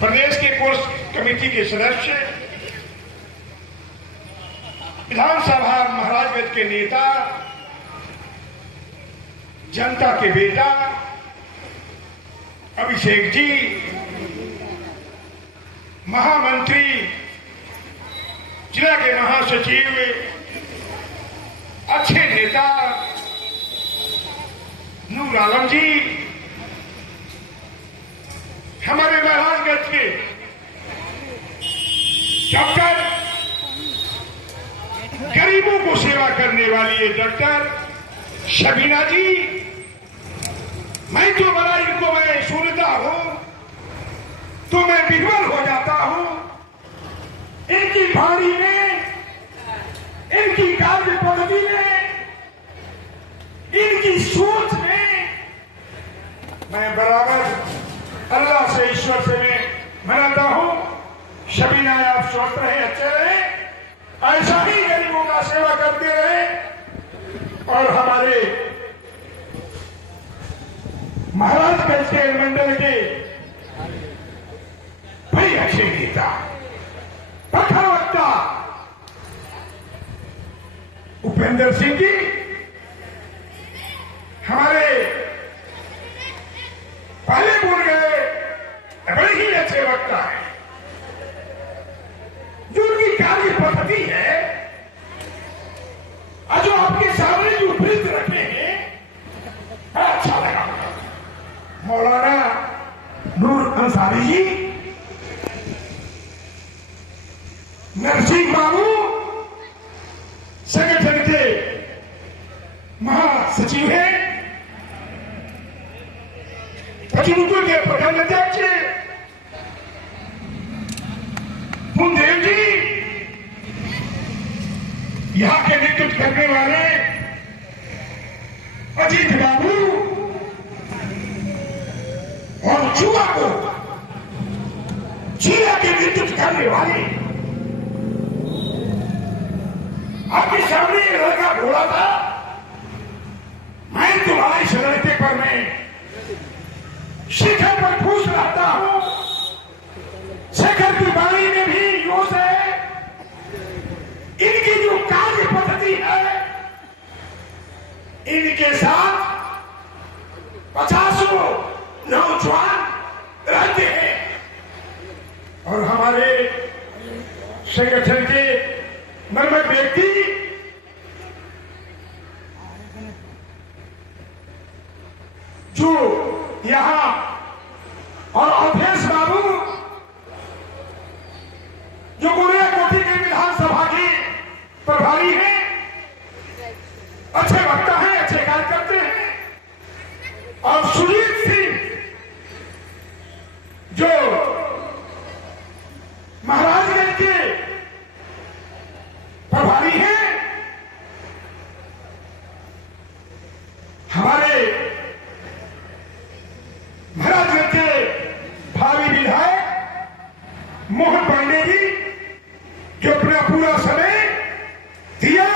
प्रदेश के course committee के सदस्य, विधानसभा महाराजगंज के नेता, जनता के बेटा अभिषेक जी, महामंत्री, जिला के महासचिव, अच्छे नेता नूर आलम जी, हमारे महाराजगंज के डॉक्टर, गरीबों को सेवा करने वाली ये डॉक्टर शबीना जी, मैं तो बड़ा इनको मैं सुनता हूं तो मैं विह्वल हो जाता हूं। इनकी वाणी में, इनकी कार्य पद्धति में, इनकी सोच में मैं बराबर अल्लाह से, ईश्वर से मैं मनाता हूं। शबीना आप स्वस्थ रहे, अच्छे रहे, ऐसा ही गरीबों का सेवा करते रहे और हमारे महाराजगंज के मंडल के बड़े अच्छे नेता, प्रखरवक्ता उपेंद्र सिंह जी हमारे पहले बोल गए, बड़े ही अच्छे वक्ता है। जो उनकी कार्य पद्धति है और जो आपके सामने जो वृत्त रखे हैं, बड़ा अच्छा लगा। मौलाना नूर अंसारी जी, नरसिंह बाबू संगठन के महासचिव हैं, प्रतिनिधित्व के प्रधान अध्यक्ष देव जी, यहां के नेतृत्व करने वाले अजीत बाबू और चुआ को जिला के नेतृत्व करने वाले, आपके सामने लड़का बोला था, मैं तुम्हारे शरारते पर मैं शिखर पर खुश रहता हूं। शेखर की वाणी में भी योश है, इनकी जो कार्य पद्धति है, इनके साथ 50 नौजवान रहते हैं और हमारे संगठन के मर्मक व्यक्ति जो यहां और अवधेश बाबू जो गुड़िया कोठी के विधानसभा के प्रभारी हैं, अच्छे वक्ता हैं, अच्छे कार्य करते हैं, और सुजीत सिंह जो महाराजगंज के प्रभारी हैं, हमारे महाराजगंज के भावी विधायक मोहन पांडे जी जो अपना पूरा समय दिया,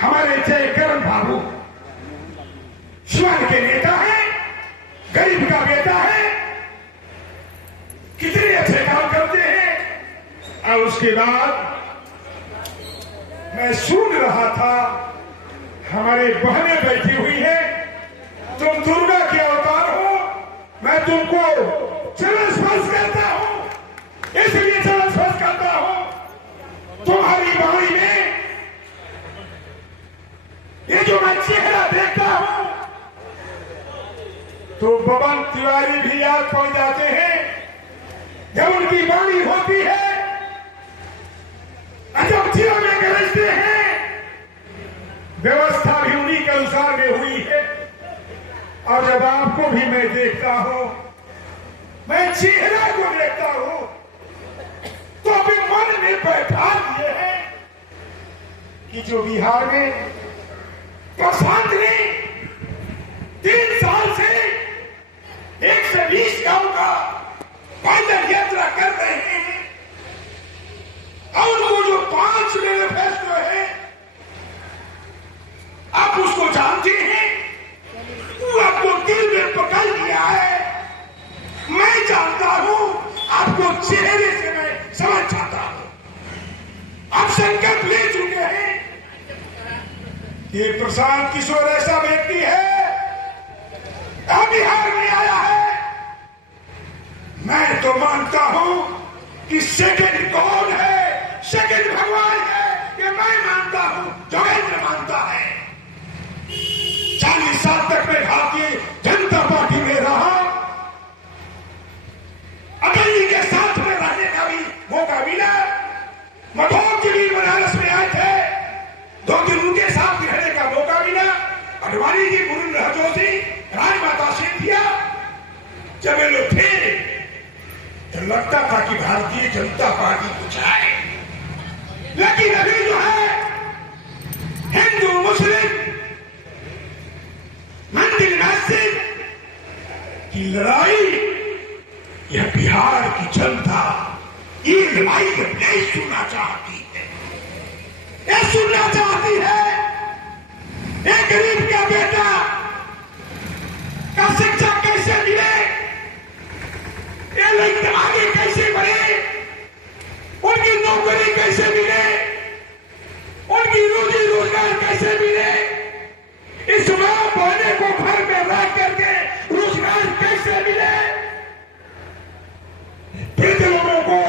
हमारे जयकरण बाबू शिवान के नेता हैं, गरीब का बेटा है, कितने अच्छे काम करते हैं। और उसके बाद मैं सुन रहा था, हमारे बहनें बैठी हुई है, तुम दुर्गा के अवतार हो, मैं तुमको चरण स्पर्श करता हूं, इसलिए चरण स्पर्श करता हूं। तुम्हारी वाणी में ये जो मैं चेहरा देखता हूं तो बबन तिवारी भी याद पड़ जाते हैं। जब उनकी वाणी होती है, जब जिला में गरजते हैं, व्यवस्था भी उन्हीं के अनुसार में हुई है। और जब आपको भी मैं देखता हूं, मैं चेहरा को देखता हूं, तो अभी मन में बैठा दिए हैं कि जो बिहार में प्रशांत ने 3 साल से 120 गांव का पैदल यात्रा कर रहे हैं, और वो जो 5 मैनिफेस्टो है, आप उसको जानते हैं, वो आपको दिल में पकड़ लिया है। मैं जानता हूं चेहरे से मैं समझ जाता हूं। आप संकल्प ले चुके हैं कि प्रशांत किशोर ऐसा व्यक्ति है, बिहार में आया है। मैं तो मानता हूं कि सेकंड कौन है, सेकंड भगवान है, ये मैं मानता हूं, जोगेंद्र मानता है। 40 साल तक मैं भारतीय जनता पार्टी में रहा, अटल जी के साथ में रहने का भी मौका मिला। मधोक जी भी बनारस में आए थे, 2 दिन उनके साथ रहने का मौका मिला। अडवाणी जी, मुरुन जोशी, राजमाता सिंधिया, जब ये लोग थे तो लगता था कि भारतीय जनता पार्टी कुछ है। लेकिन अभी जो है हिंदू मुस्लिम मंदिर मस्जिद की लड़ाई, यह बिहार की जनता ये लड़ाई नहीं सुनना चाहती है। यह सुनना चाहती है एक गरीब का बेटा का शिक्षा कैसे मिले, ये लोग आगे कैसे बढ़े, उनकी नौकरी कैसे मिले, उनकी रोजी रोजगार कैसे मिले, इस मां बहने को घर में रह करके रोजगार कैसे मिले, वृद्ध लोगों को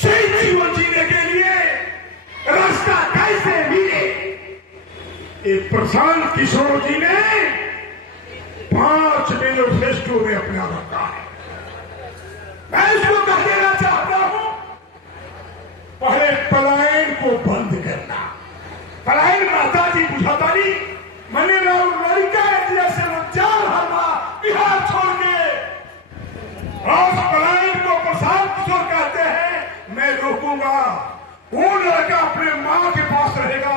सही जीवन जीने के लिए रास्ता कैसे मिले। एक प्रशांत किशोर जी ने 5 मैनिफेस्टो में अपना रखा है। मैं इसको कह देना चाहता हूं, पहले पलायन को बंद करना। पलायन माता जी बुझाता नहीं, मैंने लड़का जैसे चार हरना बिहार छोड़ के, और पलायन को प्रशांत किशोर कहते हैं। मैं रोकूंगा, वो लड़का अपने मां के पास रहेगा,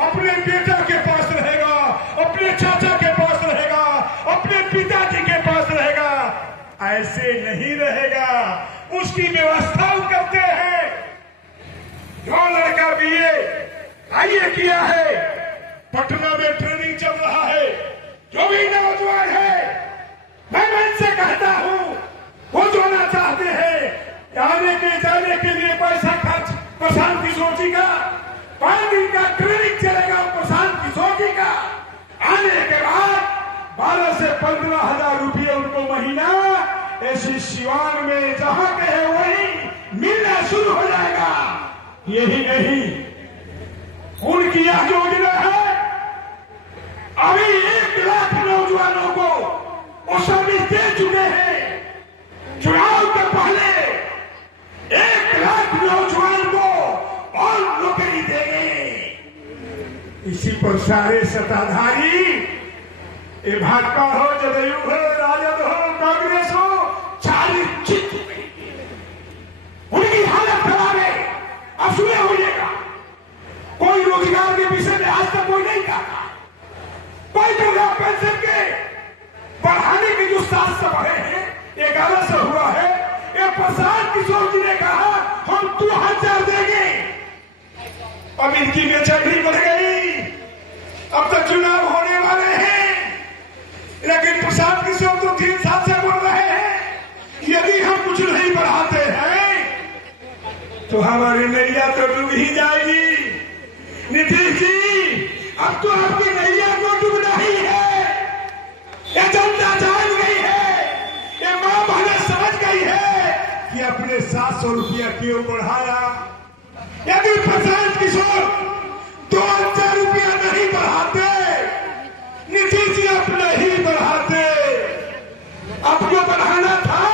अपने बेटा के पास रहेगा, अपने चाचा के पास रहेगा, अपने पिताजी के पास रहेगा। ऐसे नहीं रहेगा, उसकी व्यवस्था करते हैं। जो लड़का बीए आईए किया है, पटना में ट्रेनिंग चल रहा है, जो भी नौजवान है, मैं मन से कहता हूं, वो जोना चाहते हैं आने के जाने के लिए पैसा खर्च प्रशांत किशोर जी का 5 दिन का ट्रेनिंग चलेगा प्रशांत किशोर जी का। आने के बाद 12 से 15 हजार रुपये उनको महीना ऐसी सिवान में जहां के है वहीं मिलना शुरू हो जाएगा। यही नहीं, उनकी यह योजना है, अभी 1 लाख नौजवानों को वो सर्विस दे चुके हैं। चुनाव के पहले 1 लाख नौजवान को और नौकरी देंगे। इसी पर सारे सत्ताधारी, ये भाजपा हो, जदयू हो, राजद हो, कांग्रेस हो, सारी जीत गई। उनकी हालत खराब है। अब सुने होइएगा, कोई रोजगार के विषय में आज तक कोई नहीं कहा, कोई बुढ़ा पेंशन के बढ़ाने के जो 7 से बढ़े हैं 11 से हुआ है। ये प्रशांत किशोर जी ने कहा हम 2000 देंगे। अब इनकी बेचैनी बढ़ गई, अब तक चुनाव होने वाले हैं, लेकिन प्रशांत किशोर तो 3 साल से बोल रहे हैं यदि हम कुछ नहीं बढ़ाते हैं तो हमारी नैया तो डूब ही जाएगी। नीतीश जी, अब तो आपकी नैया को डूबना ही है। ये जनता जान गई है, ये मां बहनें समझ गई है कि अपने 700 रुपया क्यों बढ़ाया। यदि प्रशांत किशोर 2000 रुपया नहीं बढ़ाते, नीतीश जी अपने ही बढ़ाते। आपको बढ़ाना था,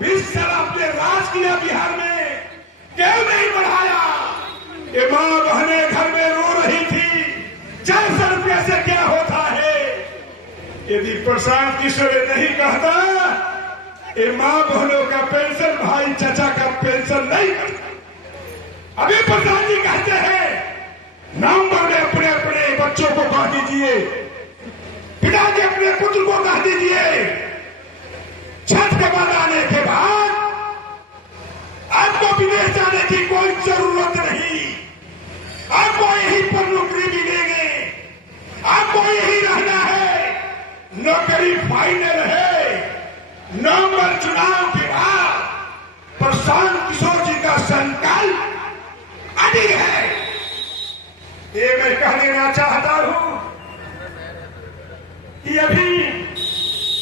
20 साल आपने राज किया बिहार में, क्यों नहीं बढ़ाया। ये मां बहनें घर में रो रही थी, 400 रुपया से क्या होता है। यदि प्रशांत किशोर नहीं कहता, ये मां बहनों का पेंशन, भाई चाचा का पेंशन नहीं करता। अभी प्रधान जी कहते हैं नवंबर में अपने अपने बच्चों को कह दीजिए, पिताजी अपने पुत्र को कह दीजिए, छठ के बाद आने के बाद आपको विदेश जाने की कोई जरूरत नहीं, आपको यहीं पर नौकरी मिलेगी, आपको यहीं रहना है, नौकरी फाइनल है। नवंबर चुनाव के बाद प्रशांत किशोर जी का संकल्प अडिग है, ये मैं कह देना चाहता हूं।